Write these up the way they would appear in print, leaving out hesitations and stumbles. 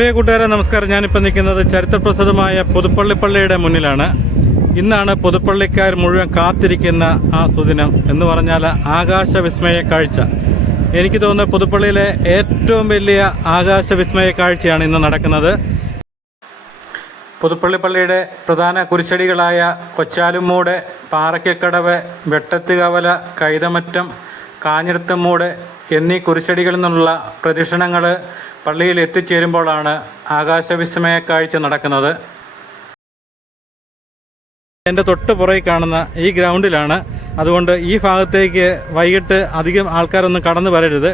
പ്രിയ കൂട്ടുകാരെ നമസ്കാരം. ഞാനിപ്പോൾ നിൽക്കുന്നത് ചരിത്രപ്രസിദ്ധമായ പുതുപ്പള്ളി പള്ളിയുടെ മുന്നിലാണ്. ഇന്നാണ് പുതുപ്പള്ളിക്കാർ മുഴുവൻ കാത്തിരിക്കുന്ന ആ സുദിനം എന്ന് പറഞ്ഞാൽ ആകാശവിസ്മയ കാഴ്ച. എനിക്ക് തോന്നുന്നത് പുതുപ്പള്ളിയിലെ ഏറ്റവും വലിയ ആകാശവിസ്മയ കാഴ്ചയാണ് ഇന്ന് നടക്കുന്നത്. പുതുപ്പള്ളി പള്ളിയുടെ പ്രധാന കുരിശടികളായ കൊച്ചാലുമൂട്, പാറയ്ക്കക്കടവ്, വെട്ടത്തുകവല, കൈതമറ്റം, കാഞ്ഞിരത്തുമൂട് എന്നീ കുരിശടികളിൽ നിന്നുള്ള പ്രദക്ഷിണങ്ങൾ പള്ളിയിൽ എത്തിച്ചേരുമ്പോഴാണ് ആകാശവിസ്മയ കാഴ്ച നടക്കുന്നത്. എൻ്റെ തൊട്ട് പുറകിൽ കാണുന്ന ഈ ഗ്രൗണ്ടിലാണ്. അതുകൊണ്ട് ഈ ഭാഗത്തേക്ക് വൈകിട്ട് അധികം ആൾക്കാരൊന്നും കടന്നു വരരുത്.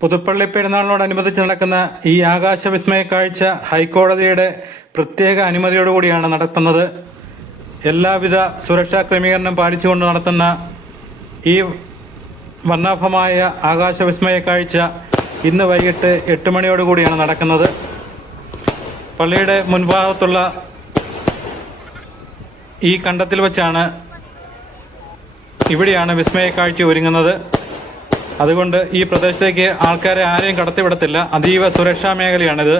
പുതുപ്പള്ളി പെരുന്നാളിനോടനുബന്ധിച്ച് നടക്കുന്ന ഈ ആകാശവിസ്മയ കാഴ്ച ഹൈക്കോടതിയുടെ പ്രത്യേക അനുമതിയോടുകൂടിയാണ് നടത്തുന്നത്. എല്ലാവിധ സുരക്ഷാ ക്രമീകരണം പാലിച്ചുകൊണ്ട് നടത്തുന്ന ഈ വർണ്ണാഭമായ ആകാശവിസ്മയ കാഴ്ച ഇന്ന് വൈകിട്ട് 8 മണിയോടുകൂടിയാണ് നടക്കുന്നത്. പള്ളിയുടെ മുൻഭാഗത്തുള്ള ഈ കണ്ടത്തിൽ വെച്ചാണ് ഇവിടെയാണ് വിസ്മയ കാഴ്ച ഒരുങ്ങുന്നത്. അതുകൊണ്ട് ഈ പ്രദേശത്തേക്ക് ആൾക്കാരെ ആരെയും കടത്തിവിടത്തില്ല. അതീവ സുരക്ഷാ മേഖലയാണിത്.